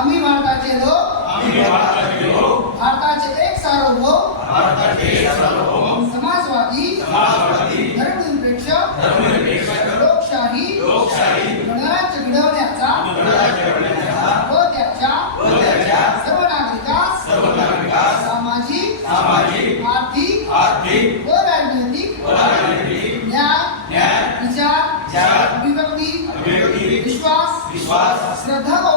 आम्ही भारताचे लोक आम्ही भारताचे लोक भारताचे एक सार्वभौम भारताचे एक सार्वभौम समाजवादी समाजवादी धर्मनिरपेक्ष धर्मनिरपेक्ष लोकशाही लोकशाही गणराज्य घडवण्याचा गणराज्य घडवण्याचा व त्याच्या व त्याच्या सर्व नागरिकास सर्व नागरिकास सामाजिक सामाजिक आर्थिक आर्थिक व व न्याय न्याय विचार विचार अभिव्यक्ती अभिव्यक्ती विश्वास विश्वास श्रद्धा व